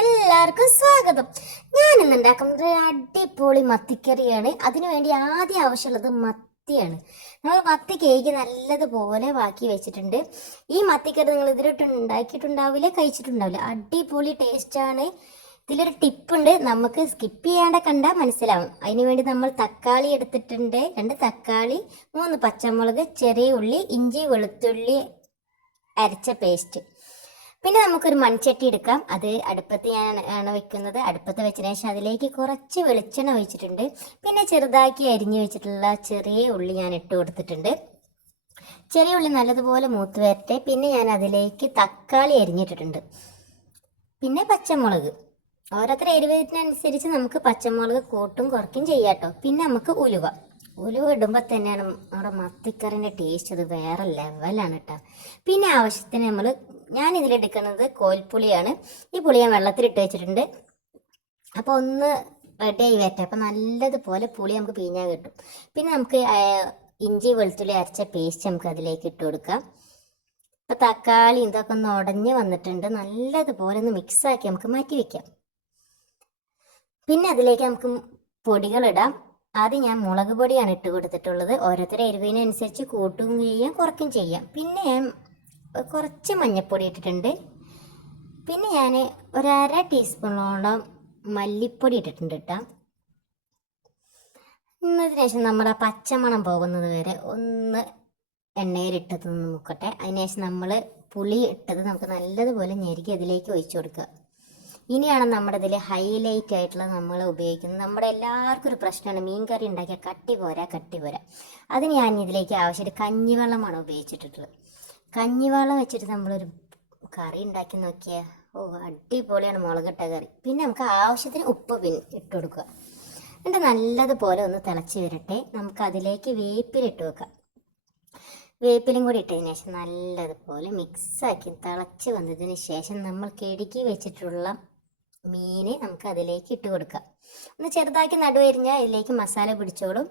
എല്ലാവർക്കും സ്വാഗതം. ഞാൻ ഇന്ന് ഉണ്ടാക്കുന്നത് അടിപൊളി മത്തിക്കറിയാണ്. അതിനുവേണ്ടി ആദ്യം ആവശ്യമുള്ളത് മത്തിയാണ്. നമ്മൾ മത്തി കേക്ക് നല്ലതുപോലെ ബാക്കി വെച്ചിട്ടുണ്ട്. ഈ മത്തിക്കറി നിങ്ങൾ ഇതിലിട്ട് ഉണ്ടാക്കിയിട്ടുണ്ടാവില്ല കഴിച്ചിട്ടുണ്ടാവില്ല. അടിപൊളി ടേസ്റ്റാണ്. ഇതിലൊരു ടിപ്പുണ്ട്. നമുക്ക് സ്കിപ്പ് ചെയ്യാണ്ട് കണ്ടാൽ മനസ്സിലാവും. അതിനുവേണ്ടി നമ്മൾ തക്കാളി എടുത്തിട്ടുണ്ട്. രണ്ട് തക്കാളി മൂന്ന് പച്ചമുളക് ചെറിയ ഉള്ളി ഇഞ്ചി വെളുത്തുള്ളി അരച്ച പേസ്റ്റ് പിന്നെ നമുക്കൊരു മൺചട്ടി എടുക്കാം. അത് അടുപ്പത്ത് ഞാൻ ആണ് വെക്കുന്നത്. അടുപ്പത്ത് വെച്ചതിന് ശേഷം അതിലേക്ക് കുറച്ച് വെളിച്ചെണ്ണ ഒഴിച്ചിട്ടുണ്ട്. പിന്നെ ചെറുതാക്കി അരിഞ്ഞു വെച്ചിട്ടുള്ള ചെറിയ ഉള്ളി ഞാൻ ഇട്ട് കൊടുത്തിട്ടുണ്ട്. ചെറിയ ഉള്ളി നല്ലതുപോലെ മൂത്ത് വരട്ടെ. പിന്നെ ഞാൻ അതിലേക്ക് തക്കാളി അരിഞ്ഞിട്ടിട്ടുണ്ട്. പിന്നെ പച്ചമുളക്. ഓരോരുത്തർ എരിവിനനുസരിച്ച് നമുക്ക് പച്ചമുളക് കൂട്ടും കുറക്കും ചെയ്യാം കേട്ടോ പിന്നെ നമുക്ക് ഉലുവ. ഉലുവ ഇടുമ്പോൾ തന്നെയാണ് നമ്മുടെ മത്തിക്കറിന്റെ ടേസ്റ്റ് അത് വേറെ ലെവലാണ് കേട്ടോ പിന്നെ ആവശ്യത്തിന് നമ്മൾ ഞാൻ ഇതിലെടുക്കുന്നത് കോൽപ്പുളിയാണ്. ഈ പുളി ഞാൻ വെള്ളത്തിലിട്ട് വെച്ചിട്ടുണ്ട്. അപ്പോൾ ഒന്ന് റെഡിയായി വരട്ടെ. അപ്പോൾ നല്ലതുപോലെ പുളി നമുക്ക് പിഴിഞ്ഞാൽ കിട്ടും. പിന്നെ നമുക്ക് ഇഞ്ചി വെളുത്തുള്ളി അരച്ച പേസ്റ്റ് നമുക്ക് അതിലേക്ക് ഇട്ട് കൊടുക്കാം. അപ്പോൾ തക്കാളി ഇതൊക്കെ ഒന്ന് ഉടഞ്ഞ് വന്നിട്ടുണ്ട്. നല്ലതുപോലെ ഒന്ന് മിക്സാക്കി നമുക്ക് മാറ്റി വെക്കാം. പിന്നെ അതിലേക്ക് നമുക്ക് പൊടികളിടാം ആദ്യം ഞാൻ മുളക് പൊടിയാണ് ഇട്ട് കൊടുത്തിട്ടുള്ളത്. ഓരോരുത്തരുടെ എരിവിനനുസരിച്ച് കൂട്ടുകയും ചെയ്യാം കുറയ്ക്കുകയും ചെയ്യാം. പിന്നെ ഞാൻ കുറച്ച് മഞ്ഞൾപ്പൊടി ഇട്ടിട്ടുണ്ട്. പിന്നെ ഞാൻ ഒരര ടീസ്പൂണോളം മല്ലിപ്പൊടി ഇട്ടിട്ടുണ്ട് കേട്ടോ. എന്നതിന് ശേഷം നമ്മുടെ പച്ചമണം പോകുന്നത് വരെ ഒന്ന് എണ്ണയിലിട്ടത് നോക്കട്ടെ അതിനുശേഷം നമ്മൾ പുളി ഇട്ടത് നമുക്ക് നല്ലതുപോലെ ഞെരുക്കി അതിലേക്ക് ഒഴിച്ചു കൊടുക്കുക. ഇനിയാണ് നമ്മുടെ ഇതിൽ ഹൈലൈറ്റ് ആയിട്ടുള്ള നമ്മൾ ഉപയോഗിക്കുന്നത്. നമ്മുടെ എല്ലാവർക്കും ഒരു പ്രശ്നമാണ്. മീൻ കറി ഉണ്ടാക്കിയാൽ കട്ടി പോരാ കട്ടി പോരാ. അതിന് ഞാൻ ഇതിലേക്ക് ആവശ്യമായിട്ട് കഞ്ഞിവെള്ളമാണ് ഉപയോഗിച്ചിട്ടുള്ളത്. കഞ്ഞിവെള്ളം വെച്ചിട്ട് നമ്മളൊരു കറി ഉണ്ടാക്കി നോക്കിയാൽ ഓ അടിപൊളിയാണ് മുളകിട്ട കറി. പിന്നെ നമുക്ക് ആവശ്യത്തിന് ഉപ്പ് പിന്നെ ഇട്ട് കൊടുക്കുക. എന്നിട്ട് നല്ലതുപോലെ ഒന്ന് തിളച്ച് വരട്ടെ. നമുക്ക് അതിലേക്ക് വേപ്പിലിട്ട് വെക്കാം. വേപ്പിലും കൂടി ഇട്ടതിന് ശേഷം നല്ലതുപോലെ മിക്സാക്കി തിളച്ച് വന്നതിന് ശേഷം നമ്മൾ കിടുക്കി വെച്ചിട്ടുള്ള മീന് നമുക്ക് അതിലേക്ക് ഇട്ട് കൊടുക്കാം. ഒന്ന് ചെറുതാക്കി നടുവരിഞ്ഞാൽ ഇതിലേക്ക് മസാല പിടിച്ചോളും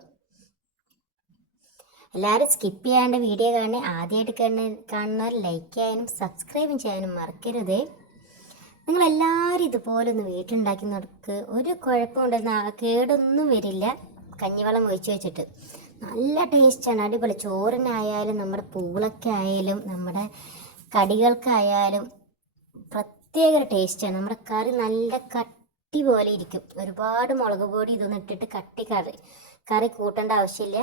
എല്ലാവരും സ്കിപ്പ് ചെയ്യാണ്ട് വീഡിയോ കാണണേ ആദ്യമായിട്ട് കാണുന്ന കാണുന്നവർ ലൈക്ക് ചെയ്യാനും സബ്സ്ക്രൈബും ചെയ്യാനും മറക്കരുത്. നിങ്ങളെല്ലാവരും ഇതുപോലെ ഒന്ന് വീട്ടിലുണ്ടാക്കി നോക്ക്. ഒരു കുഴപ്പമുണ്ടെന്ന് കേടൊന്നും വരില്ല. കഞ്ഞിവെള്ളം ഒഴിച്ച് വെച്ചിട്ട്. നല്ല ടേസ്റ്റാണ് അടിപൊളി. ചോറിനായാലും നമ്മുടെ പൂളൊക്കെ ആയാലും നമ്മുടെ കടികൾക്കായാലും പ്രത്യേക ടേസ്റ്റാണ് നമ്മുടെ കറി നല്ല കട്ടി പോലെ ഇരിക്കും. ഒരുപാട് മുളക് പൊടി ഇതൊന്നും ഇട്ടിട്ട് കട്ടി കറി കറി കൂട്ടേണ്ട ആവശ്യമില്ല.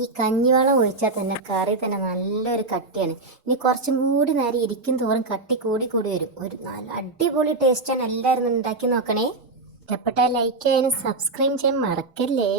ഈ കഞ്ഞിവെള്ളം ഒഴിച്ചാൽ തന്നെ കറി തന്നെ നല്ലൊരു കട്ടിയാണ്. ഇനി കുറച്ചും കൂടി നേരം ഇരിക്കും തോറും കട്ടി കൂടി കൂടി വരും. ഒരു നല്ല അടിപൊളി ടേസ്റ്റാണ് എല്ലാവരും ഉണ്ടാക്കി നോക്കണേ. ഇഷ്ടപ്പെട്ടാൽ ലൈക്ക് ചെയ്യാനും സബ്സ്ക്രൈബ് ചെയ്യാൻ മറക്കല്ലേ?